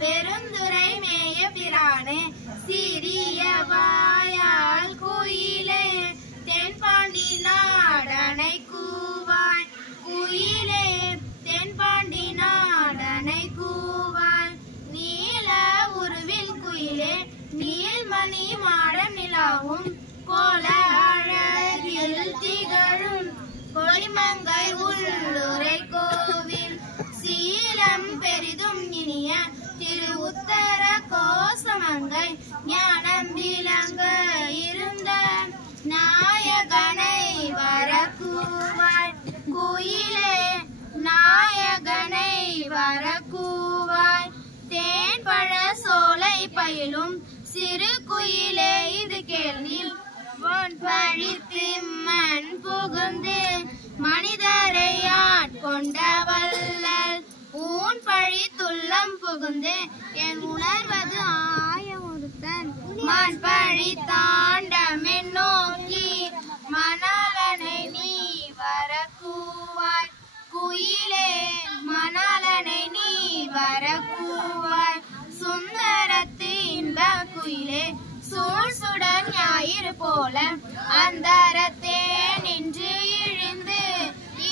பெருந்துரை மேய பிரானே சிறிய வாயால் குயிலே தென்பாண்டி நாடனை கூவாய் குயிலே தென்பாண்டி நாடனை கூவாய் நீல உருவில் குயிலே நீல்மணி மாடம் நிலாவும் கோல அழகில் திகழும் கொடிமங்கை உள்ளுரை கோவில் சீலம் பெரிதும் இனிய திரு உத்தர கோசமங்கை ஞானம் விளங்க இருந்த நாயகனை வரக்கூவாய் குயிலே நாயகனை வரக்கூவாய் தேன்பழ சோலை பயிலும் சிறு குயிலே இது கேள்வி பழித்திம்மன் புகுந்து மனிதரை ஆட்கொண்ட வல்லல் ஊன் பழி துள்ளம் புகுந்து என் உணர்வது ஆய ஒருத்தன் மண் பழி தாண்டமென் நோக்கி மணாலனை நீ வரக்கூவாய் குயிலே மணாலனை நீ வரக்கூவாய் சுந்தரத்து இன்ப குயிலே சூழ் சுடன் ஞாயிறு போல அந்தரத்தே நின்று இழிந்து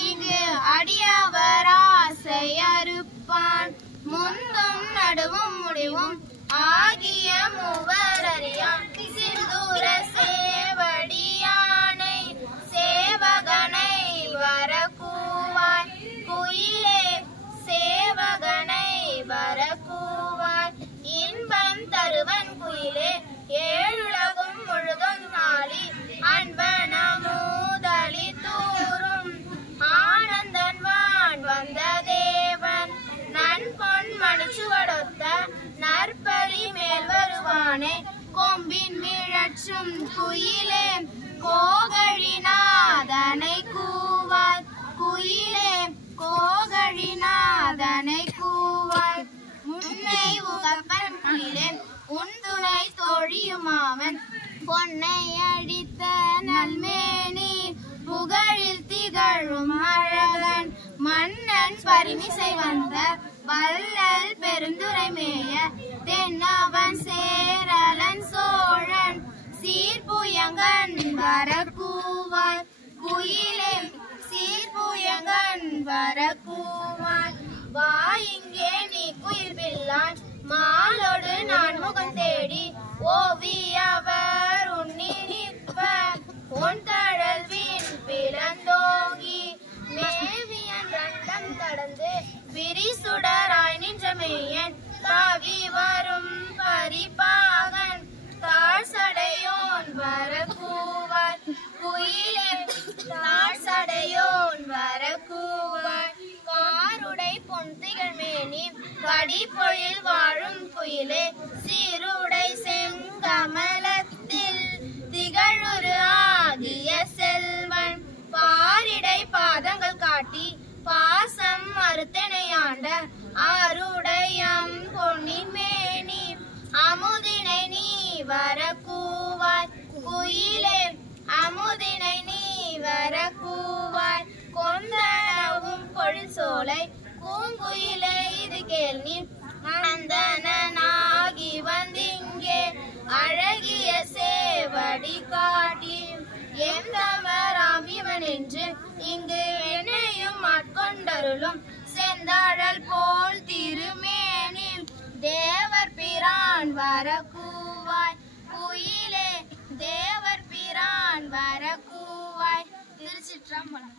இங்கு அடியவர் ஆசை அறுப்பான் முந்தும் நடுவும் முடிவும் ஆகிய மூவர் அறியான் சிந்தூர சேவடியானை சேவகனை வரக்கூவாய் குயிலே சேவகனை வரக்கூவாய் இன்பம் தருவன் குயிலே ஏழுலகும் முழுதும் நாளி அன்பனமுதலி தூரும் ஆனந்தன் வான் வந்த தேவன் நன்பொன் மணிச்சுவடொத்த நற்பரி மேல் வருவானே கொம்பின் மிழற்றும் குயிலே கோகழிநாதனை கூவாய் குயிலே கோகழிநாதனை கூவாய் உன்னை உகப்பன் குயிலே உன் துணை தோழியுமாவன் பொன்னை அடித்த நல்மேனி புகழில் திகழும் அழகன் மன்னன் பரிமிசை வந்த வள்ளல் பெருந்துரை மேய தென்னவன் சேரலன் சோழன் சீர்புயங்கன் வரக்கூவாய் குயிலே சீர்புயங்கன் வரக்கூவாய் வா இங்கே நீ குயில் பிள்ளான் மாலோடு நான் முகம் தேடி ஓவியவர் உன்னி நிற்ப உன் தழல் வீண் பிளந்தோங்கி மேவியன் ரண்டம் கடந்து விரிசுடராய் நின்ற மேயன் தாவி வரும் பரிபாகன் தாழ்சடையோன் வரக்கூவாய் குயிலே தாழ்சடையோன் வரக்கூவாய் காருடை பொன் திகழ்மேனி கடிப்பொழில் வாழும் குயிலே சீருடை செங்கமலத்தில் திகழுரு ஆகிய செல்வன் பாரிடை பாதங்கள் காட்டி பாசம் மறுத்தனையாண்ட ஆருடையம் பொன்னின் மேனி அமுதினை நீ வரக்கூவாய் குயிலே அமுதினை நீ வரக்கூவாய் கொந்தனவும் பொழில் சோலை பூங்குயிலே இது கேள்வி அந்தனாகி வந்திங்கே அழகிய சேவடி காட்டி எந்தவராம் இவன் என்று இங்கு என்னையும் ஆட்கொண்டருளும் செந்தாழல் போல் திருமேனில் தேவர் பிற பிரான் வரக்கூவாய் குயிலே தேவர் பிரான் வரக்கூவாய். திருச்சிற்றம்பலம்.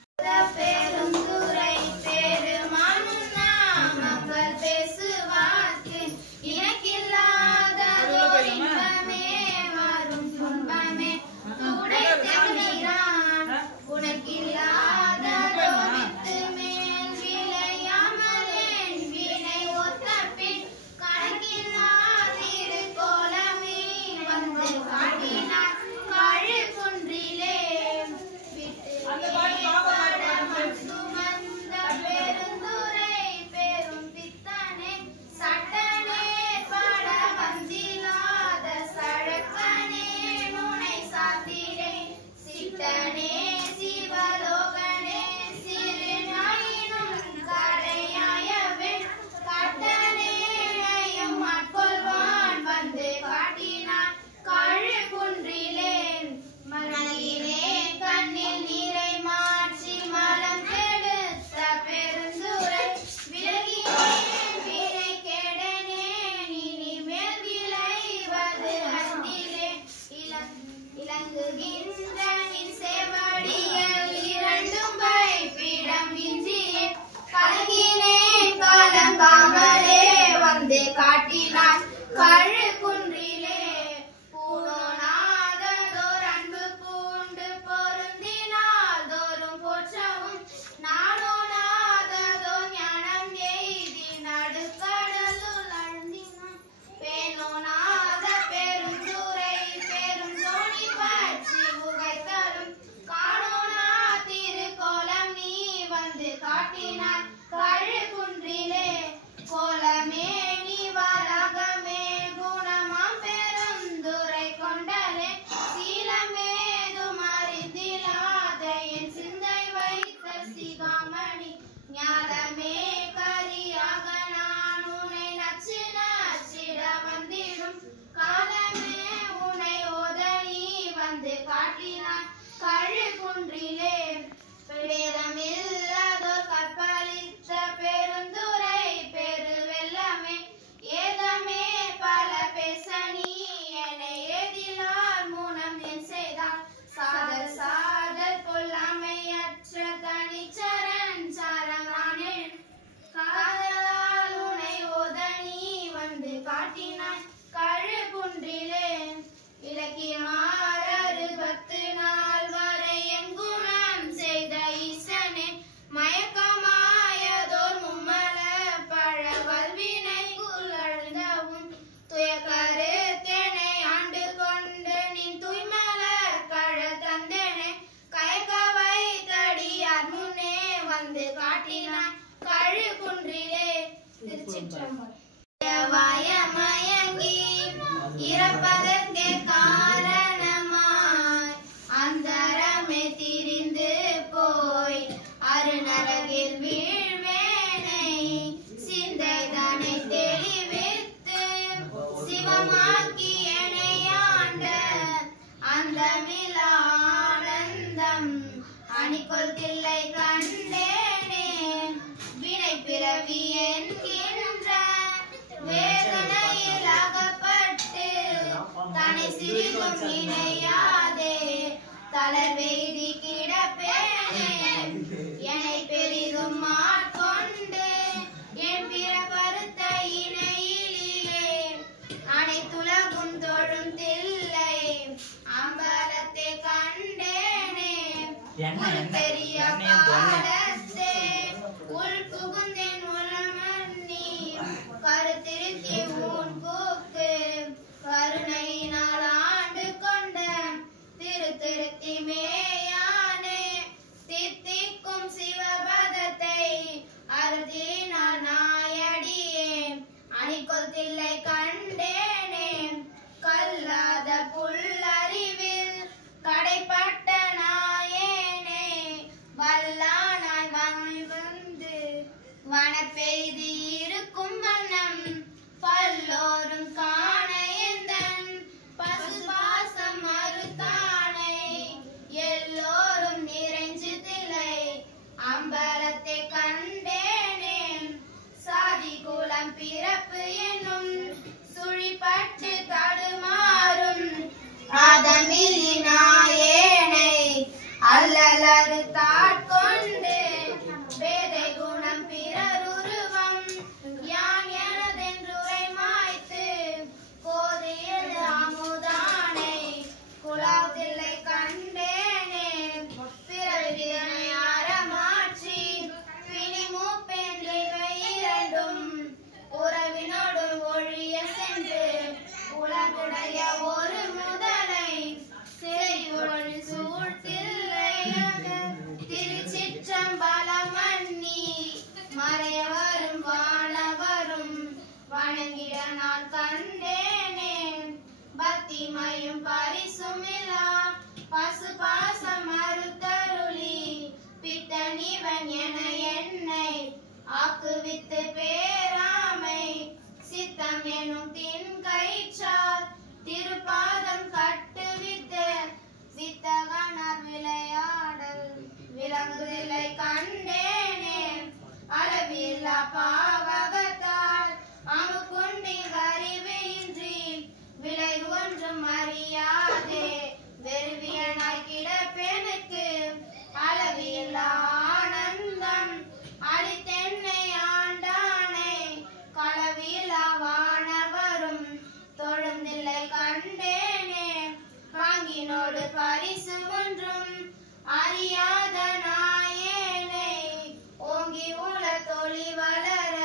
பெருந்துரை பெருமானுன்னா மக்கள் பேசுவார்க்கு இனக்கில்லாத இன்பமே வரும் துன்பமே துடை தண்ணீரான் உனக்கில்லாத வித்து மேல் விளையாமலேன் வினை ஒத்த பின் கணக்கில்லாதிரு கோலமே வந்து காட்டினார் காழு குன்றிலே சுமந்த பெருந்துரை பெரும் பித்தனே சட்டனே பட வந்திலாத சழக்கனே நுனை சாத்திரே சிட்டனே சிவலோகனே சிறு நாயினும் கடையாயவே கட்டனேயும் ஆட்கொள்வான் வந்து காட்டினான் காழு குன்றிலே. மலகிலே கண்ணில் நீரை மாற்றி மலம் கெடுத்த பெருந்துரை விலகினேன் வினை கெடனே இனிமேல் விளைவது அந்திலே இலங்குகின்ற நின் சேவடிகள் இரண்டும் பைப்பிடம் இன்றியே கலகினேன் கலங்காமலே வந்து காட்டினான் கழு குன்றிலே. பூணோனாததோர் அன்பு பூண்டு பொருந்தினால் தோறும் போற்றவும் நானோனாததோர் ஞானம் எய்தி நடுக்கடலுள் அழுந்தினான் பேணோனாத பெருந்துரை பெரும் தோணி பற்றி உகைத்தலும் காணோனா திருக்கோலம் நீ வந்து காட்டினான் கழு குன்றிலே. கோலமே நீ வராகமே குணமாம் பெருந்துரை கொண்டலே சீலமேதும் அறிந்திலாத என் சிந்தை வைத்த சிகாமணி ஞானமே கரியாக நான் உனை நச்சு நச்சிட வந்திடும் காலமே உனை ஓத நீ வந்து காட்டினான் கழு குன்றிலே. வேதமில்லாதோ கற்பழித்த பெருந்துரை பெரு வெள்ளமே ஏதமே பல பேச நீ என்னை ஏதிலார் மூனம் என் செய்தார் சாதல் சாதல் கொல்லாமையற்ற தனிச்சரண் சாரங்கானே காதலால் உனை ஓத நீ வந்து காட்டினாய் கழு குன்றிலே. இலக்கியமார் 64 வரை என் குணம் செய்த ஈசனே மயக்கமாயதோர் மும்மல பழ வல்வினைக்குள் அழுந்தவும் துயக்கருத்தெனை ஆண்டு கொண்டு நின் துய்மலர் கழல் தந்தெனை கயக்க வைத்தடியார் முன்னே வந்து காட்டினான் கழு குன்றிலே. திருச்சிற்றம்பலம். மயங்கி இறப்பதற்கே காரணமாய் அந்தரமே திரிந்து போய் அருநரகில் வீழ்வேனை சிந்தைதனை தெளிவித்து சிவமாக்கி எனையாண்ட அந்தமில் ஆனந்தம் அணிகொள் தில்லை கண்டேனே வினை பிறவி என்கின்ற வேதனையில் அகப்பட்டு தனை சிறிதும் நினையாதே தளர்வெய்தி கிடப்பேனே என்னை பெரிதும் மாட்கொண்டு என் பிறப்பறுத்த இணையிலே அனைத்துலகும் தொழும் தில்லை அம்பலத்தை கண்டேனே பெரிய பாடத்தே உள் புகுந்தேன் உளமன்னி கருத்திருத்தி உன் கூத்து கருணையினால் ஆண்டு கொண்ட திருத்தி மேயானே தித்திக்கும் சிவபதத்தை அருதினால் நாயடியே அணிகொள் தில்லை கண்டேனே கல்லாத புல்லறிவில் கடைப்பட்ட நாயேனே அளவிலி நாயேனை அல்லலறு தாட்கொண்டு பேதை குணம் பிறருருவம் யான் எனதென்றுரை மாய்த்து கோது எழு அமுதானை குலாதில்லை கண்டேனே பிறவினை அறமாற்றி பிணி மூப்பென்றிவை இரண்டும் உறவினோடு ஒழிய சென்று உலகுடைய ஒரு முதலை செய்யுள் சூழ்த்தில்லை திருச்சிற்றம்பலம் மன்னி மறையவரும் வானவரும் வணங்கிட நான் கண்டேனே பக்திமயும் பரிசுமிலா பசு பாசம் மறுத்தருளி பித்தனிவன் என என்னை ஆக்குவித்து பேராமை சித்தம் எனும் தின்கயிற்றால் திருப்பாதம் கட்டுவித்து வித்தகனார் விளையாடல் விளங்குதில்லை கண்டேனே அளவில்லா பாவகத்தால் அமுக்குண்டி அறிவின்றி விலை ஒன்றும் அறியாதே வெறுவியனாய் கிடப்பெனுக்கு அளவில்லா ஆனந்தம் அளித்தென்னை ஆண்டானை களவிலா வானவரும் தொழுந்தில்லை கண்டேனே பாங்கினோடு பரிசு ஒன்றும் அறியாத நாயேனை ஓங்கி உல தொழி வளர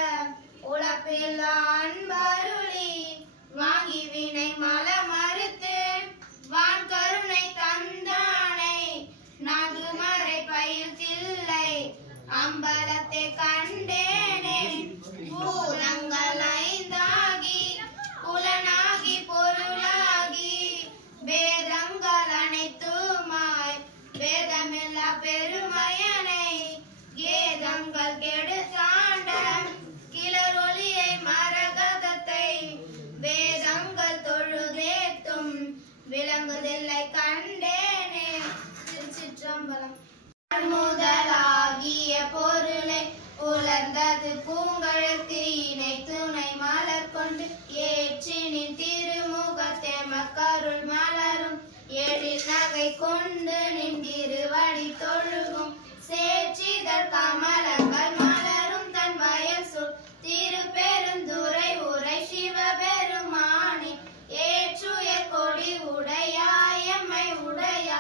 உழப்பில்லா அன்பருளி வாங்கி வினை மல மறுத்து வான் கருணை தந்தானை நான்கு மறை பயில்தில்லை அம்பலத்தை கண்டேனே பூலங்கள் ஐந்தாகி புலனாகி பொருளாகி வேதங்கள் அனைத்துமாய் வேதமில்லா பெருமையனை கேதங்கள் கெடுத்தாண்ட கிளரொளியை மரகதத்தை வேதங்கள் தொழுதேத்தும் விளங்குதில்லை கண்டேனே திருச்சிற்றம்பலம் முதலாகிய பொருளை உலர்ந்தது பூங்கழற்கு இணை துணை மலர் கொண்டு ஏற்றினின் திருமுகத்தெமக்கருள் மலரும் எழில் நகை கொண்டு நின்றிருவடி தொழுகும் சேற்றிதழ் கமலங்கள் மலரும் தன் வயல் சொல் திருப்பெருந்துறை உரை சிவபெருமானே ஏற்றுயர் கொடி உடையாயம்மை உடையா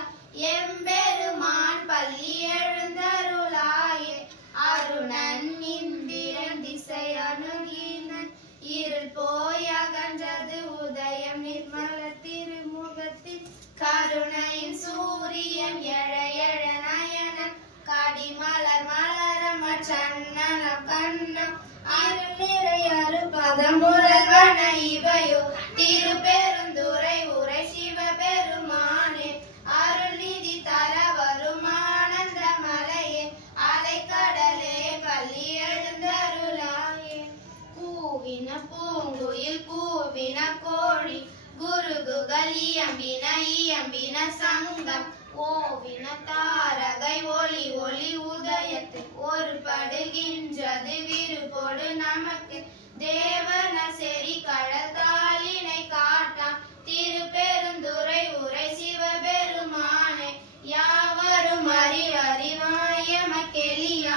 எம்பெருமான் பள்ளி எழுந்தருளாயே அருணன் இந்திரன் திசை அணுகினன் இருள் போய் அகன்றது உதயம் நிர்மல திருமுகத்தில் கருணையின் சூரியன் எழ எழ நயனம் கடிமலர் மலரம சன்னலம் கண்ணம் அருள் நிறை அருபதம் முரல்வன இவையோ திருப்பெருந்துறை உரை சிவபெருமானே அருள் நிதி தர வரும் ஆனந்த மலையே அலைக்கடலே பள்ளி எழுந்தருளாயே கூவின பூங்குயில் கூவின கோழி குருகுகள் இயம்பின சங்கம் ஓவின தாரகை ஒளி ஒளி உதயத்து ஒரு படுகின்றது விருப்போடு நமக்கு தேவன செறி கடத்தாலினை காட்டாம் திருப்பெருந்துறை உரை சிவபெருமானே யாவரும் அறிவாயமக்கெளியா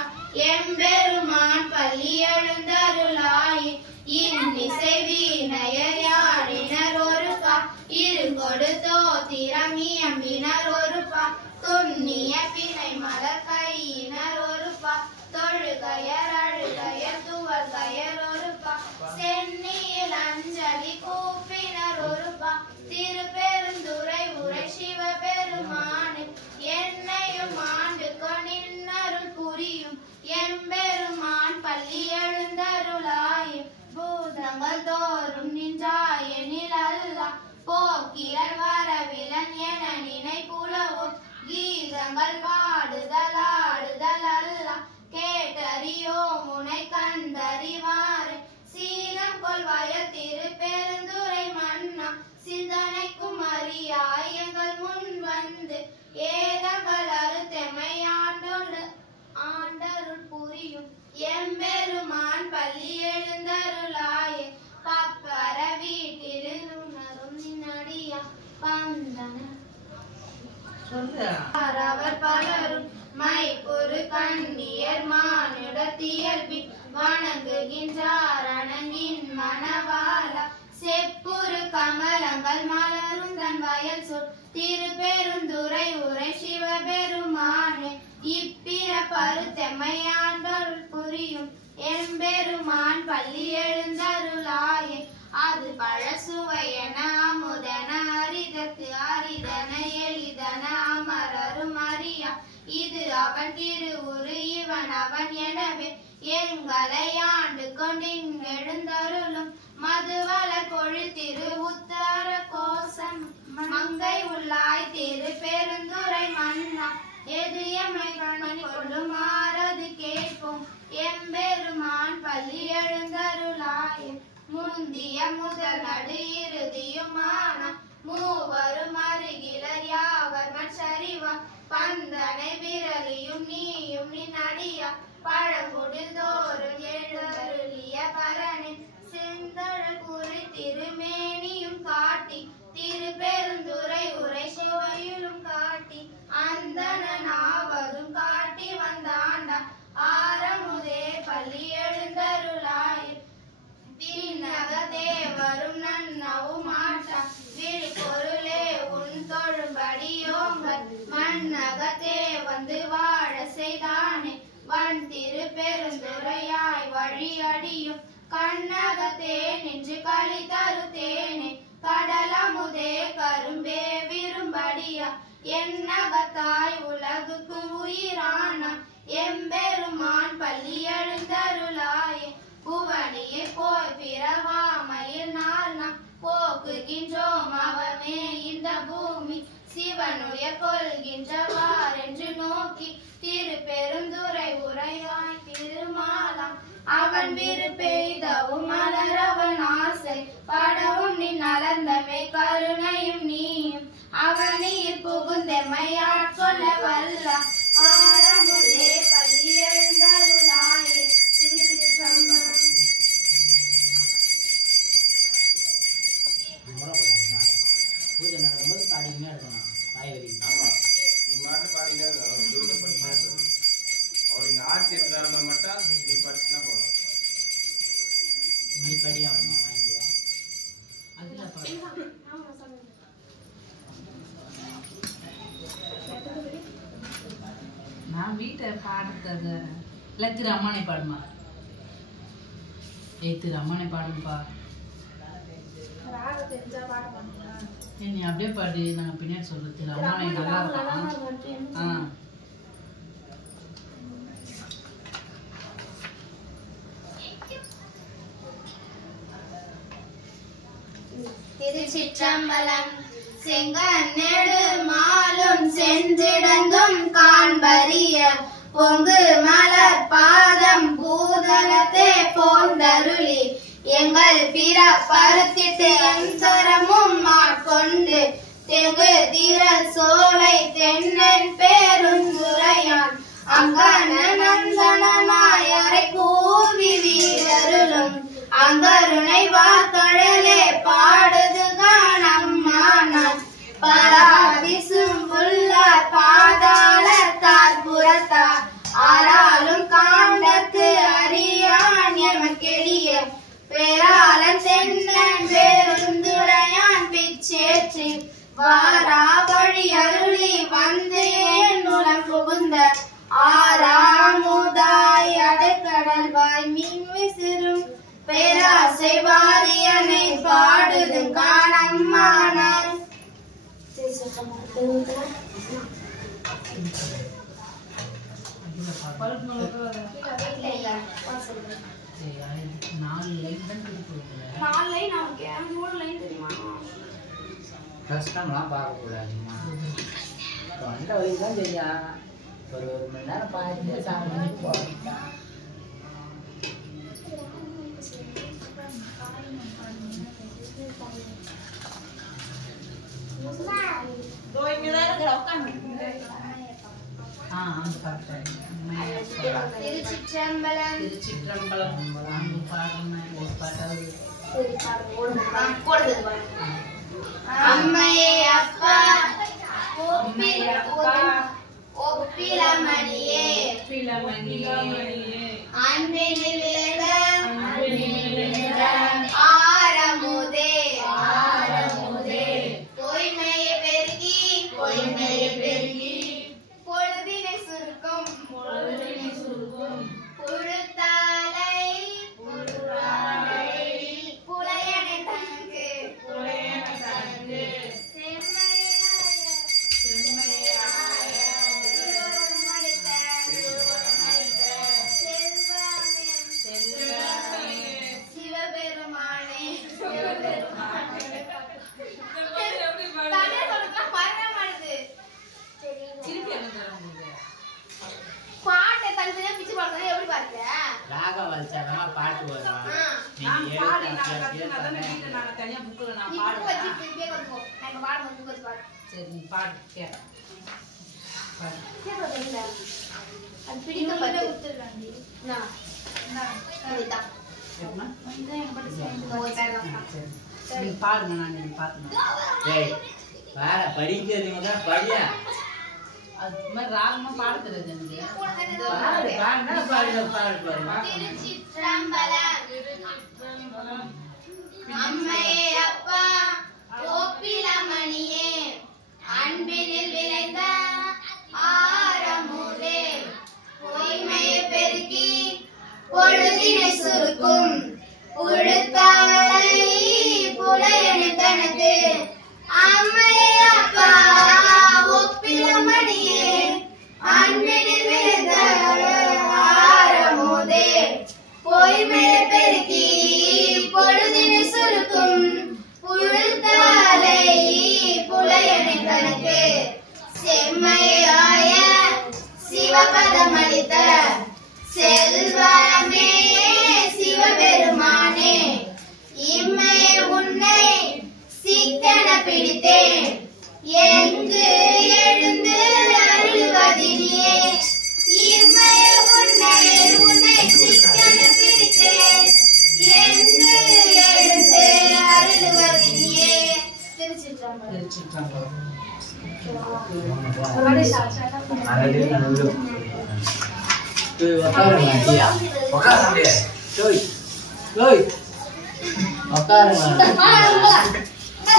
எம்பெருமான் பள்ளி எழுந்தருளாயே இன்னிசை வீணையர் யாழினர் ஒருபா இருங்கொடு தோத்திரம் இயம்பினர் ஒருபா துண்ணிய பிணை மலர் கையினர் ஒருபா தொழுகையர் அழுகையர் துவல்கையர் ஒருபா சென்னியில் அஞ்சலி கூப்பினர் ஒருபா திருப்பெருந்துறை உரை சிவபெருமானே என்னையும் ஆண்டு கொண்டின்னருள் புரியும் எம்பெருமான் பள்ளி எழுந்தருளாயே பூதங்கள் தோறும் நின்றாயனில் அல்லா போக்கியர் வரவிலன் என நினைப்புலவோ கீதங்கள் பாடுதல் ஆடுதல் அல்லா கேட்டறியோ முனை கண்டறிவாறு சீனம் கொள்வாயல் திருப்பெருந்துறை மன்னா சிந்தனைக்கும் அறியாய் எங்கள் முன் வந்து ஏதங்கள் அறுத்தெமை ஆண்டருள் புரியும் எம்பெருமான் பள்ளி எழுந்தருளாயே பப்பர வீட்டில் உணரும் நின்னடியா வந்தன அவர் பலரும் மைப்பொரு கண்ணியர் மானுடத்தியல்பி வணங்குகின்றார் அணங்கின் மணவாளா செப்புரு கமலங்கள் மலரும் தன் வயல் சொல் திருப்பெருந்துறை உரை சிவபெருமானே இப்பிற பருத்தெம்மையாண்டொரு புரியும் எம்பெருமான் பள்ளி எழுந்தருளாயே அது பழசுவையன அமுதன அரிதற்கு அரிதன எளிதன அமரரும் அறியா இது அவன் திருவுரு இவன் அவன் எனவே எங்களை ஆண்டு கொண்டிங்கெழுந்தருளும் மதுவள கொழில் திரு உத்தர கோசம் மங்கை உள்ளாய் திரு பெருந்துரை மன்னா எது எம்மை கணி கொள்ளுமாறது கேட்போம் எம்பெருமான் பள்ளி எழுந்தருளாயே முந்திய முதல் நடு இறுதியுமான மூவரும் அருகிலர் யாவர் மற்றறிவா பந்தனை விரலியும் நீயும் நின் அடியா பழங்குடில் தோறும் எழுந்தருளிய பரணி செந்தழல் குறி திருமேனியும் காட்டி திருப்பெருந்துறை உரை சிவையிலும் காட்டி அந்தனாவதும் காட்டி வந்தாண்டா ஆரமுதே பள்ளி எழுந்தருளாய் பின்னக தேவரும் நன்னவும் மாட்டா விழிப்பொருளே உன் தொழும்படியோங்கள் மன்னகத்தே வந்து வாழ செய்தானே வன் திரு பெருந்துரையாய் வழியடியும் கண்ணகத்தே நின்று களி தருத்தேனே கடலமுதே கரும்பே விரும்படியா என்னகத்தாய் உலகுக்கு உயிரான எம்பெருமான் பள்ளி எழுந்தருளாயே புவனியை போய் பிறவாமையில் நாள் நாம் போக்குகின்றோம் அவமே இந்த பூமி சிவனுடைய கொள்கின்றவார் என்று நோக்கி திருப்பெருந்துறை உரையாய் திருமாலாம் அவன் விருப்பெய்தவும் மலரவன் ஆசை படவும் நீ நலந்தமை கருணையும் நீயும் அவனீர் புகுந்தெம்மையாட்கொள்ள வல்ல ஆரமுதே பள்ளி எழுந்தருளாயே திருச்சிற்றம்பலம். பூஜை நடக்கும்போது பாடிக்கினே இருக்கணும் காய்கறி. ஆமாம், நீ மாட்டு பாடிக்கினே இருக்கணும். அவங்க ஆட்சி இருக்கிறாங்க மட்டும் நீ படிச்சுனா போதும். நீ படி ஆகணும் வாங்கியா அதில் பாடு. நான் வீட்டை பாடுறது இல்லை திரு அம்மானை பாடுமா. திரு அம்மானை பாடுப்பா. நீ அப்படியே பாடு, நாங்கள் பின்னாடி சொல்றது. திரு அம்மானை நல்லா இருக்கும். ஆ திருச்சிற்றம்பலம். செங்கநெடு மாலும் சென்றிடந்தும் காண்பரிய பொங்கு மலர் பாதம் பூதலத்தே போந்தருளி எங்கள் பிற பருத்திட்டு அந்தரமும் மாட்கொண்டு தெங்கு திரள் சோலை தென்னன் பேருந்துரையான் அங்கன நந்தனாயரை கூவி வீரருளும் அங்கருணை வார்கழலே பாடுதுகான் அம்மானான் பராதிசும் உள்ளார் பாதாளத்தார் புறத்தார் ஆராலும் காண்டத்து அறியான் எமக்கெளிய பேராளன் தென்னன் பேருந்துரையான் பிச்சேற்றி வாரா வழி அருளி வந்து என் உலம் புகுந்த ஆறாமுதாய் அடைக்கடல் வாய் மீன் விசிறும் பேராசை வாரியனை பாடுது காணம்மானாய். கஷ்டம்லாம் பார்க்கக்கூடாதுமா. தொண்டை வலி தான் தெரியும். ஒரு மணி நேரம் பார்த்துட்டு சாப்பிட்டு போகிறேன். திருச்சிற்றம்பலம். திருச்சிற்றம்பலம் பாடுறது அம்மையே அப்பா அன்பினில் விளைந்த ஆரமுதே தூய்மையை பெருகி பொழுதினை சுருக்கும் புழுத்தாலை புலையனை தனக்கு சிவபெருமானே பாட்டை தனித்தனியா பிச்சு பாடுறது எப்படி பாருங்க ராகம் வச்சாதான் பாட்டு வரும். நான் பாடி நான் கத்துனதானே வீட்ல நான் தனியா புக்ல நான் பாடுவேன். இப்படியே வந்துப்போம் நம்ம பாடும்போது புக் வச்சு பாடு சரி நீ பாடு கேளு. பாடு. கேட்கறதில்ல அது பிடிக்க பட்டு கொடுத்துறாண்டி நான் இதுதான் சரிம்மா? போய் பேரலாம் சரி. நீ பாடுங்க நான் நீ பாத்துக்கிறேன். டேய், பாட படிக்கிறதுங்க தான் படியா. அது மாதிரி ராகமா பாட தெரியாது எனக்கு. பாடு, பாடுனா பாடு. திருச்சிற்றம்பலம் அம்மையே அப்பா ஒப்பிலமணியே அன்பினில் விளைந்த ஆரமுதே பொய்மையை பெருக்கி பொழுதினை சுருக்கும் புழுத்தாலை புலையனை தனது அம்மையே அப்பா ஒப்பிலமணியே அன்பினில் விளைந்த ஆரமுதே பொய்மையை பெருக்கி பொழுதினை சுருக்கும் புழுத்தாலை புலையனை தனக்கு செம்மையாய சிவபதமளித்த செல்வமே சிவபெருமானே இம்மையை உன்னை சிக்கன பிடித்தேன் எங்கு எழுந்து அருள்வதினியே இம்மையை உன்னை சிக்கன பிடித்தேன் எங்கு எழுந்து அருள்வதினியே திருச்சிற்றம்பலம் திருச்சிற்றம்பலம்.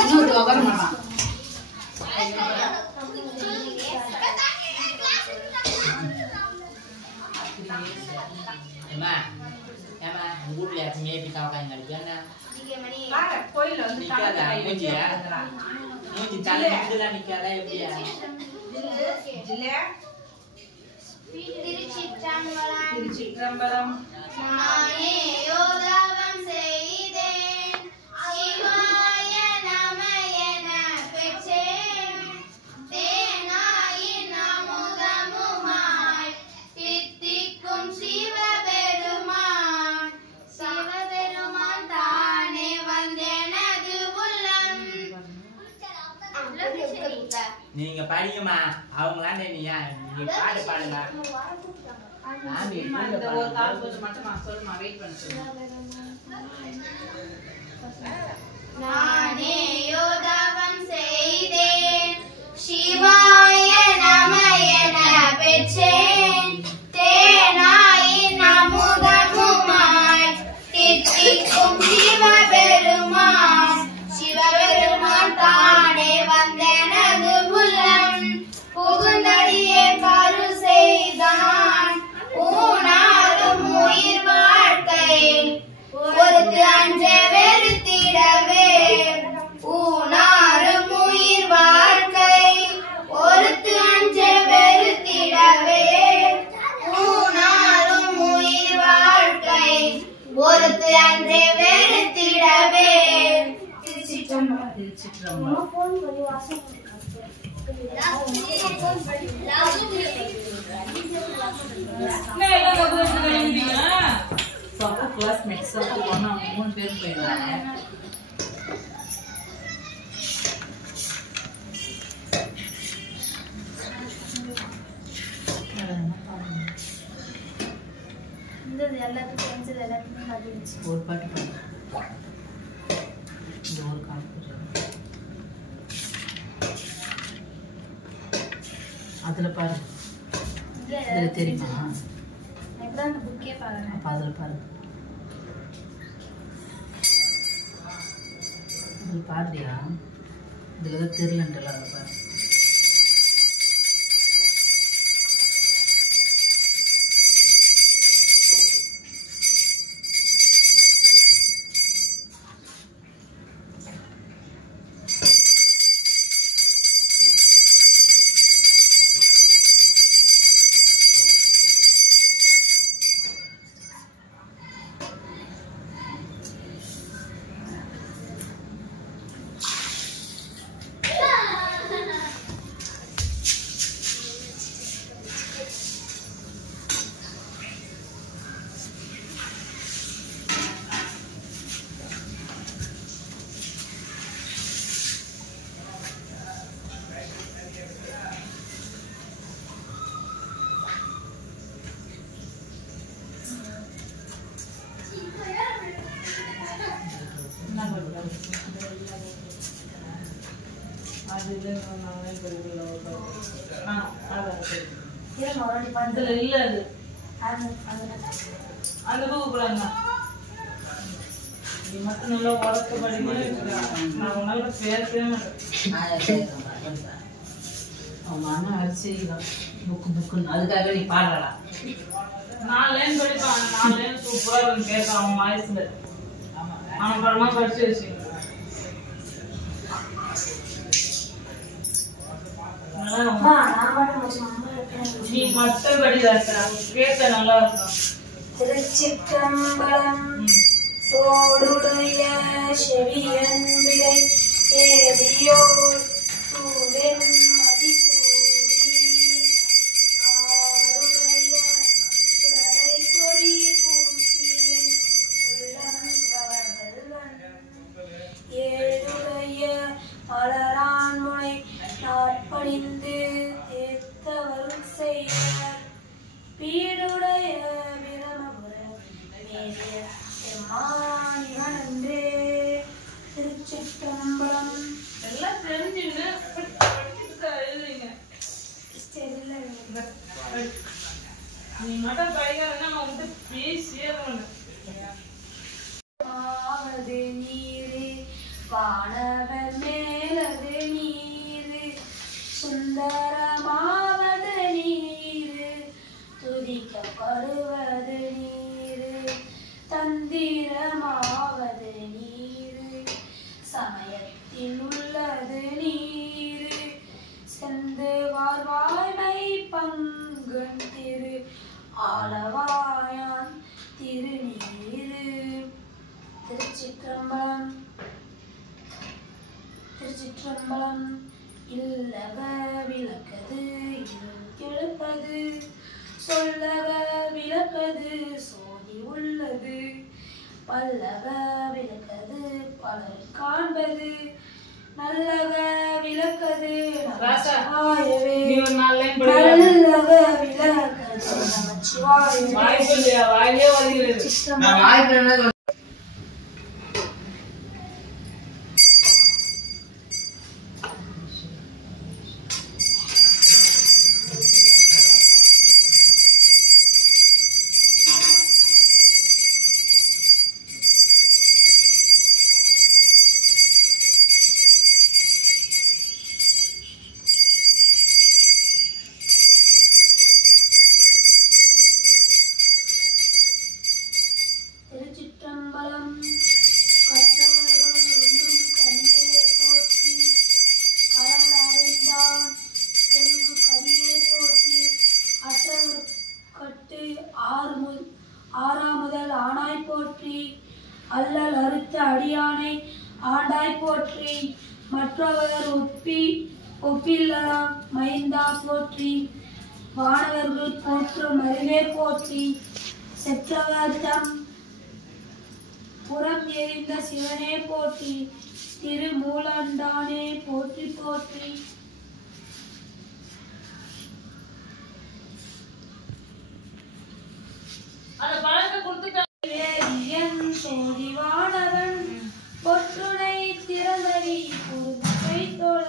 இன்னொரு உட்கார மாட்டான். பாரு, கோயில்ல வந்து காலத்தை கை வச்சு எழுதுறான். ஜில்லே. திருச்சிற்றம்பலம் திருச்சிற்றம்பலம். நானே யோதாவம் செய்தேன் சிவாய நம என பெற்றேன் தேனாயின் அமுதமுமாய் தித்திக்கும் சிவபெருமான் தானே வந்தெனது உள்ளம். நீங்க படிங்கம்மா. அவங்களாண்ட நீங்க பாடு பாடுங்க. நான் இந்த ஒரு கால் கொஞ்சம் மட்டும் நான் சொல்லுமா வெயிட் பண்ண சொல்லு. நானே யோதாவம் செய்தேன் சிவாய நம என பெற்றேன் தேனாயின் அமுதமுமாய் தித்திக்கும் சிவபெருமான் தானே வந்தெனது உள்ளம் புகுந்தடியே கரு செய்தான் ஊனாரும் உயிர் வாழ்க்கை ஒருத்து அஞ்ச வெறுத்திடவே ஊனாரும் உயிர் வாழ்க்கை ஒருத்து அஞ்ச வெறுத்திடவே ஊனாரும் உயிர் வாழ்க்கை ஒருத்து அன்றே வெறுத்திடவே. திருச்சிற்றம்பலம். திருச்சிற்றம்பலம். சப்பு கிளாஸ்மேட் சப்பு ஒன்னா 3 பேர் போயிடுவாங்க. ஒரு பாட்டு பாடு. இந்த ஒரு கால் அதுல பாரு. இதுல தெரியுமா? அதான் அந்த புக்கே பாருங்க. அப்போ அதில் பாருங்க. இதில் பாருடியா, இதில் தான் தெரியலன்றல அதை பாரு. அந்த புக்கு நீ மட்டும் நல்லா உடக்க படிக்க நான் உன்னால பேசவே மாட்டேன். அவங்க அண்ணா வச்சுக்கலாம் புக்குன்னு அதுக்காக நீ பாடுறா. 4 லைன் படிப்பான், 4 லைன் சூப்பராக இருக்கும் கேட்க அவன் வாய்ஸ்ல. அவன் படமா படிச்சு வச்சுக்கணும். நீ மட்டும் படிதாக்கா கேட்க நல்லா இருக்கும். திருச்சிற்றம்பலம் தோடுடைய செவியன் விடை ஏறியோர் தூவெண் மதிசூடி ஆடுடைய உடலை பொறி பூசியன் உள்ளங்கவர்கள் ஏழுடைய மலரான்முனை நாட்பணிந்து தேத்தவரும் செய்வார் பீடுடைய பிரமபுர மேலிய பெருமானிவனன்றே. திருச்சிற்றம்பலம். எல்லாம் தெரிஞ்சுன்னு எழுதுங்க. நீ மட்டும் படிக்காதுன்னா நான் வந்து பேசியே ஆவது நீரு வானவர் மேலது நீரு சுந்தரமாவது நீரு துதிக்கப்படுவது நீரு தந்திரமாவது நீரு சமயத்தில் உள்ளது நீரு செந்து வாழ்வாய்மை பங்கன் திரு ஆலவாயான் திருநீரு. திருச்சிற்றம்பலம். திருச்சிற்றம்பலம். இல்லக விளக்கது எழுப்பது சொல்லக விளக்கது சோதி உள்ளது பல்லக விளக்கது பலர் காண்பது நல்லக விளக்கது நமச்சிவாயவே நல்லக விளக்கது நமச்சிவாயவே. சிற்றம்பலம். திருச்சிற்றம்பலம். கற்றவர்கள் ஒன்றும் கனியே போற்றி கடல் அடைந்தான் செங்கு கனியே போற்றி அற்றவர் கட்டு ஆறாமுதல் ஆனாய் போற்றி அல்லல் அறுத்த அடியானை ஆண்டாய் போற்றி மற்றவர் ஒப்பில்லாம் மைந்தா போற்றி வானவர்கள் போற்றும் அறிவே போற்றி செற்றவர் தம் புறம் எரிந்த சிவனே போற்றி திருமூலண்டானே போற்றி போற்றி. வேதியன் சோதிவானவன் பொற்றுடை திறந்தடி பொருந்தை தோழ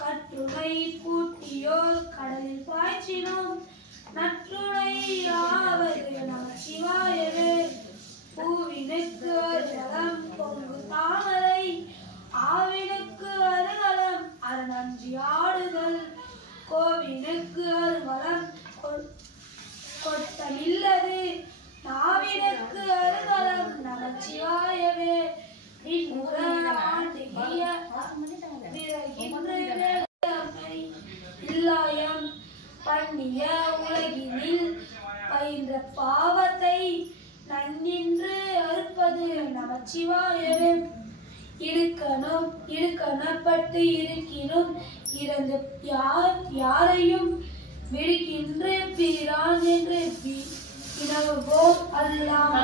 கற்றுடை பூட்டியோர் கடலில் பாய்ச்சினோம் நற்றுணையாவது நமச்சிவாயவே. பூவினுக்கு அருகலம் பொங்கு தாமரை ஆவினுக்கு அருகலம் அறநன்றி ஆடுதல். கோவினுக்கு அருகலம் கொட்டமில்லது நாவினுக்கு அருகலம் நமச்சிவாயவே. இல்லாயம் பண்ணிய உலகினில் பயின்ற பாவத்தை நன்னின்று அறுப்பது நமச்சிவாயவே. இடுக்கணப்பட்டு இருக்கினும் இறந்து யாரையும் விடுக்கின்ற பிரான் என்று வினவுவோம் அல்லாம்.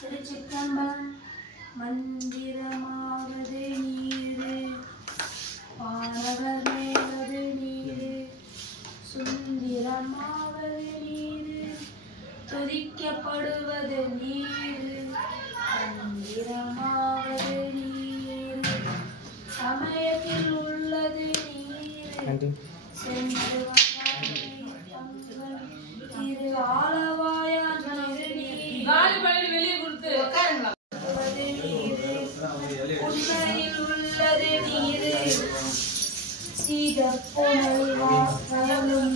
திருச்சிற்றம்பலம். மந்திரமாவது நீரு பாரவர் மேவது நீரு சுந்திரமாவது நீரு துதிக்கப்படுவது நீரு மந்திரமாவது நீரு சமயத்தில் உள்ளது நீரு சென்று திரு ஆலவாயான் வெளியே கொடுத்து உண்மையில் உள்ளது நீரு சீதப்புணல் வாசலும்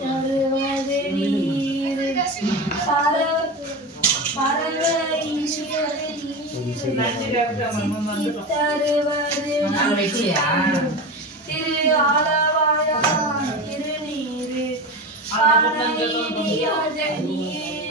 தருவது நீரு பரவ இஞ்சியது நீரு தருவது திரு ஆலவாயான் திருநீரு பானையினியது நீரு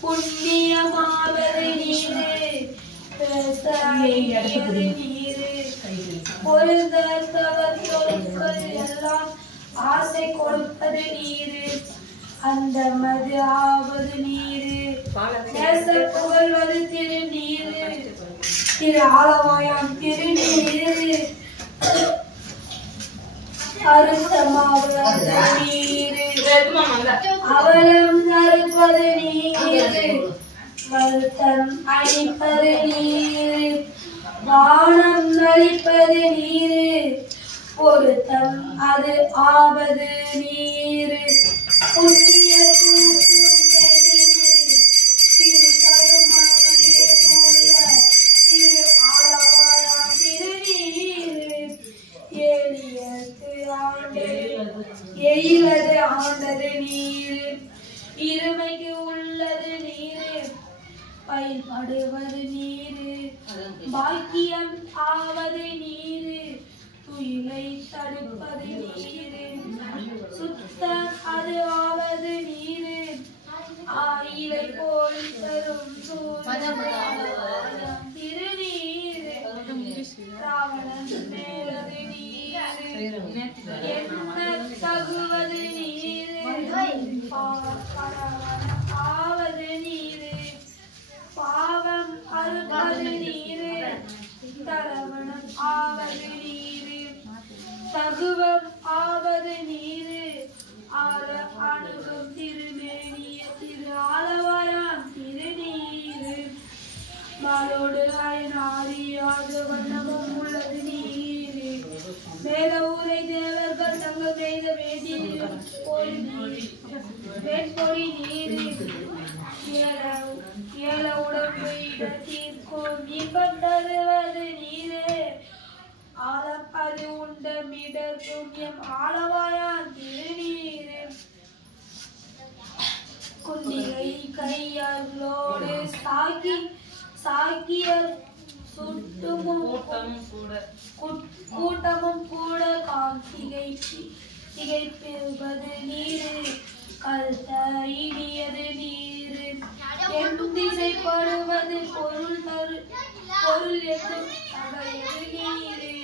புண்ணியமாவது நீரு பொருந்தவர்கள் எல்லாம் ஆசை கொடுப்பது நீரு அந்த மது ஆவது நீரு நேச புகழ்வது திருநீரு திரு ஆலவாயான் திருநீரு அருத்தமாவது நீரு அவலம் அறுப்பது நீரு வருத்தம் அழிப்பது நீரு வானம் அழிப்பது நீரு பொருத்தம் அது ஆவது நீரு புண்ணிய திரு கருமாளிகை போல திரு ஆலவாயான் திருநீரு எயிலது ஆண்டது நீரு இருமைக்கு உள்ளது நீரு பயன்படுவது நீரு பாக்கியம் ஆவது நீரு துயிலை தடுப்பது நீரு சுத்த அது ஆவது நீரு ஆயிலை போல் தரும் திருநீரு ராவணன் மேலது நீரு என்ன தகுவது நீரு ஆவது நீரு பாவம் அறுப்பது நீரு தரவணம் ஆவது நீரு தகுவம் ஆவது நீரு ஆற அணுகும் திருமேனிய திரு ஆலவாயான் திருநீரு மாலோடு அயனாரியாத வண்ணமும் உள்ளது நீரு மேல ஊரை தேவர்கள் தங்கள் செய்த வேட்பொடி நீரு ஏல உடம்பு இடத்திற்கும் இன்பந்தருவது நீரு ஆலம் அது உண்ட மிடர் புண்ணியம் ஆலவாயான் திருநீரு குண்டிகை கையாளோடு சாக்கியர் கூட்டமும் கூட திகைப்பெறுவது நீரு கல்த இனியது நீரு என் திசைப்படுவது ஏத்தும் தகையது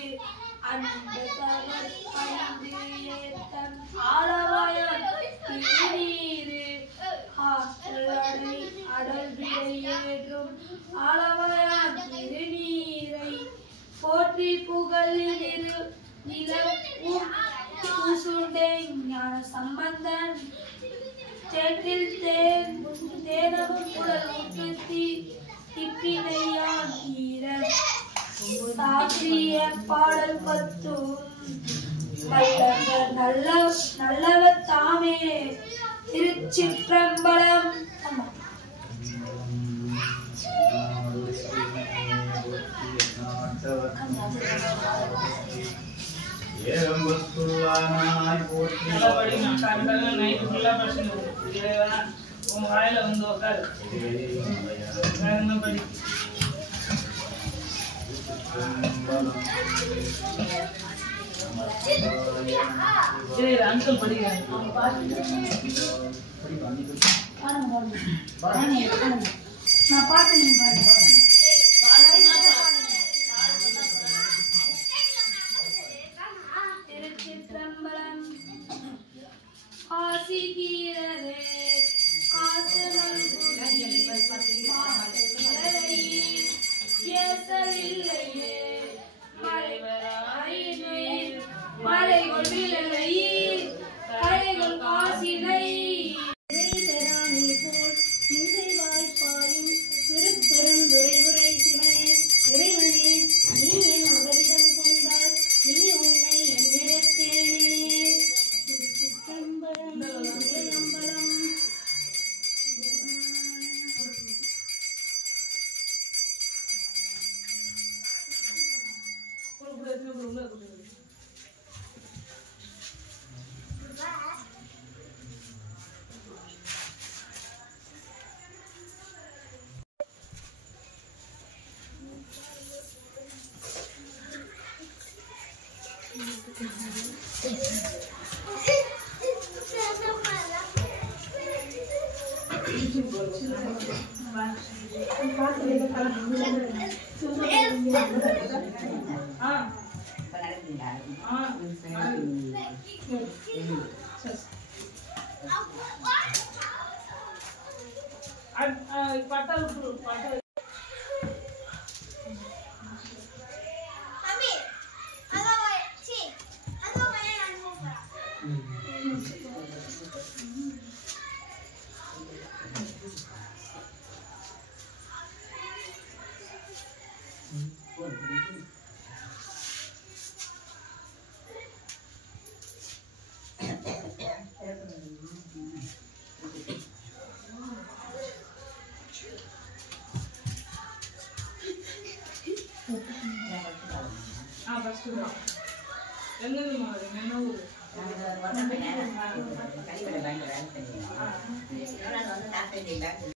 அந்த தவர் பணிந்து ஏத்தம் ஆளவாயான் திருநீரு அடல் விடை ஏற்றும் ஆளவாயான் திருநீரை போற்றி புகழில் நிலவும் பூசுண்டே ஞான சம்பந்தன் சேற்றில் தேனமும் குடல் உற்பத்தி திப்பினையான் ஈரன் சாற்றிய பாடல் பத்தும் நல்லவர் தாமே திருச்சிற்றம்பலம். அங்கிள் படிக்கிறேன் நான் பாட்டு நீங்க திருச்சிற்றம்பலம். ஆசி தீரவே காசல் ஏசலில்லையே மறைகள் விலையே கரைகள் காசினை என்ன